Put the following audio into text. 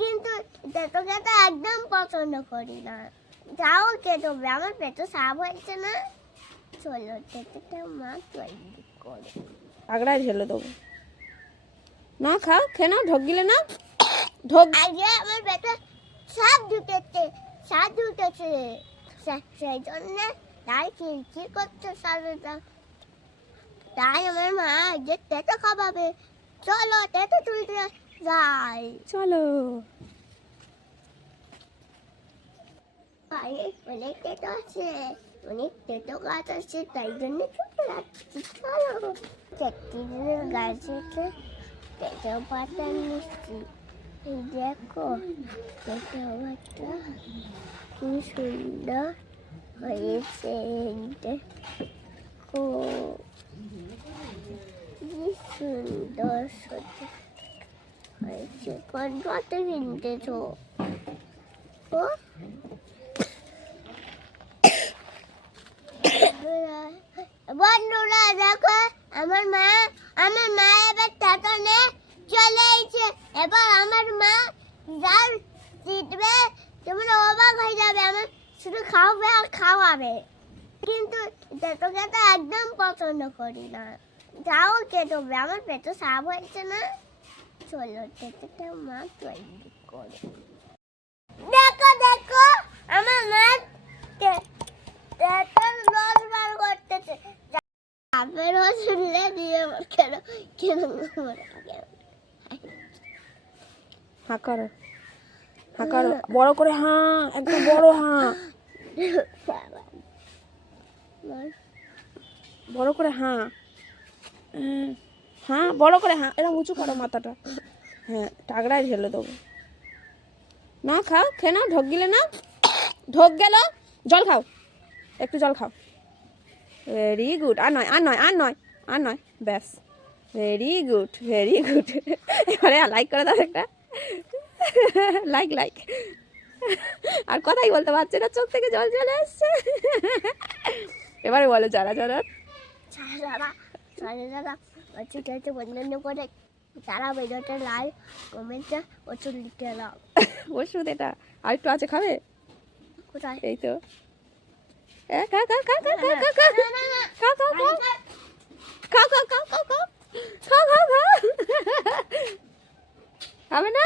কিন্তু তেতো খেতে একদম পছন্দ করি না। যাও খেতে হবে, আমার পেটে সাফ হয়েছে না। চলো তেতোটা মা তৈরি করে আগড়ায় ঢেলে দেবো না, খাও খেয়ে নাও, ঢোক গিলে না ঢোক। আগে আমার পেটে সাপ ঢুকেছে, সাপ ঢুকেছে, সেই জন্য তাই কি করছে সাপটা। তাই আমার মা যে তেতো খাওয়াবে, চলো তেতো তুলতে যাই। চলো অনেক তেতো আছে, অনেক তেতো গাছ আছে, তাই জন্য চলে যাচ্ছি। চলো চারটির গাছ থেকে তেতো পাতা নিচ্ছি। এই দেখো তেতো পাতা কি সুন্দর হয়েছে, দেখো কি সুন্দর হয়েছে। কত কিনতেছ ও? বন্ধুরা দেখো আমার মা এবার টাকা নিয়ে চলে এসেছে। এবার আমার মা যার জিতবে তোমরা অবাক হয়ে যাবে, আমার শুধু খাওয়াবে আর খাওয়াবে। কিন্তু তেতো খেতে একদম পছন্দ করি না। যাও খেতে হবে, আমার পেটে সাফ হয়েছে না। চলো তেতোটা মা তৈরি করে। দেখো দেখো আমার মা তেতোর রস বার করতেছে। সাপের রস শুনলে দিয়ে কেন কেন হাঁ করো, হাঁ করো, বড় করে হাঁ, একদম বড় হাঁ, বড় করে হাঁ, হ্যাঁ বড় করে হাঁ, এরকম উঁচু করো মাথাটা। হ্যাঁ টাগড়ায় ঢেলে দেবো না, খাও খেয়ে নাও, ঢোক গিলে না ঢোক গেল। জল খাও, একটু জল খাও। ভেরি গুড, আর নয় আর নয় আর নয় আর নয়, ব্যাস ভেরি গুড ভেরি গুড। এবারে লাইক করে দাও একটা, লাইক লাইক। আর কথাই বলতে পারছে না, চোখ থেকে জল চলে আসছে। এবারে বলো যারা যারা যারা বন্ধ করে তারা ভিডিওটা লাইক কমেন্টে ওষুধ লিখে দাও। ওষুধ এটা আর একটু আছে, খাবে? কোথায়? এই তো খা খা খা খা খা খা খা খা খা খা খা খা খা খা খা খা খা খা খাবে না?